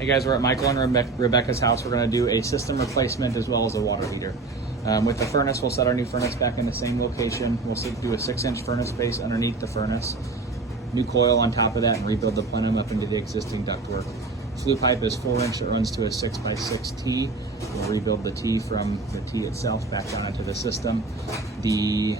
Hey guys, we're at Michael and Rebecca's house. We're going to do a system replacement as well as a water heater. With the furnace, we'll set our new furnace back in the same location. We'll do a 6-inch furnace base underneath the furnace, new coil on top of that, and rebuild the plenum up into the existing ductwork. Flue pipe is 4-inch. It runs to a 6x6 T. We'll rebuild the T from the T itself back down into the system. The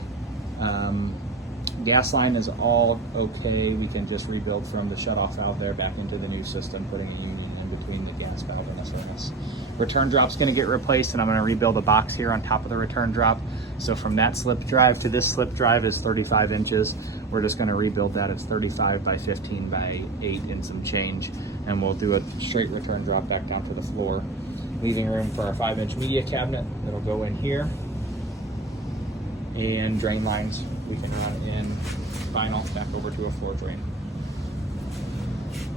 gas line is all okay. We can just rebuild from the shutoff valve there back into the new system, putting a union in between the gas valve and the furnace. Return drop's going to get replaced, and I'm going to rebuild a box here on top of the return drop. So from that slip drive to this slip drive is 35 inches. We're just going to rebuild that. It's 35 by 15 by 8 and some change, and we'll do a straight return drop back down to the floor, leaving room for our 5-inch media cabinet that'll go in here, and drain lines we can run in vinyl back over to a floor drain.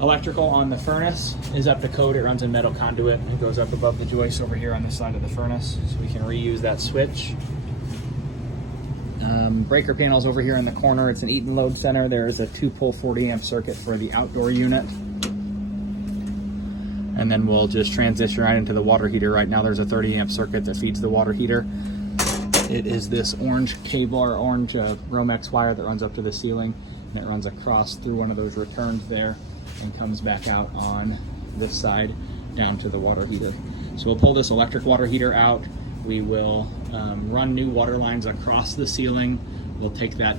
Electrical on the furnace is up to code. It runs in metal conduit. It goes up above the joist over here on the side of the furnace, so we can reuse that switch. Breaker panels over here in the corner. It's an Eaton load center. There is a 2-pole 40 amp circuit for the outdoor unit. And then we'll just transition right into the water heater. Right now there's a 30 amp circuit that feeds the water heater. It is this orange cable or orange Romex wire that runs up to the ceiling, and it runs across through one of those returns there and comes back out on this side down to the water heater. So we'll pull this electric water heater out. We will run new water lines across the ceiling. We'll take that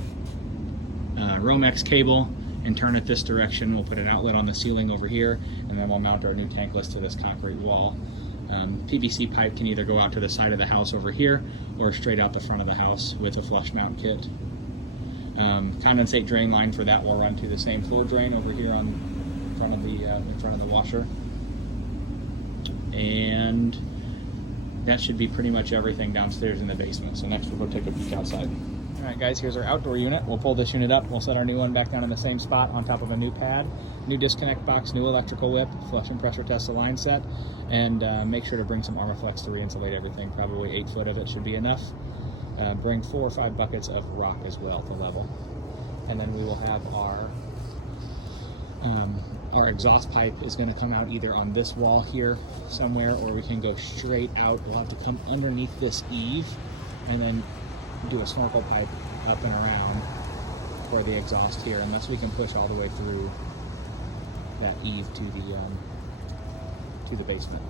Romex cable and turn it this direction. We'll put an outlet on the ceiling over here, and then we'll mount our new tankless to this concrete wall. PVC pipe can either go out to the side of the house over here or straight out the front of the house with a flush mount kit. Condensate drain line for that will run to the same floor drain over here on in front of the washer. And that should be pretty much everything downstairs in the basement. So next we'll go take a peek outside. All right guys, here's our outdoor unit. We'll pull this unit up. We'll set our new one back down in the same spot on top of a new pad, new disconnect box, new electrical whip, flush and pressure test the line set, and make sure to bring some Armaflex to re-insulate everything. Probably 8 foot of it should be enough. Bring 4 or 5 buckets of rock as well to level. And then we will have our exhaust pipe is going to come out either on this wall here somewhere, or we can go straight out. We'll have to come underneath this eave and then do a snorkel pipe up and around for the exhaust here, unless we can push all the way through that eave to the basement.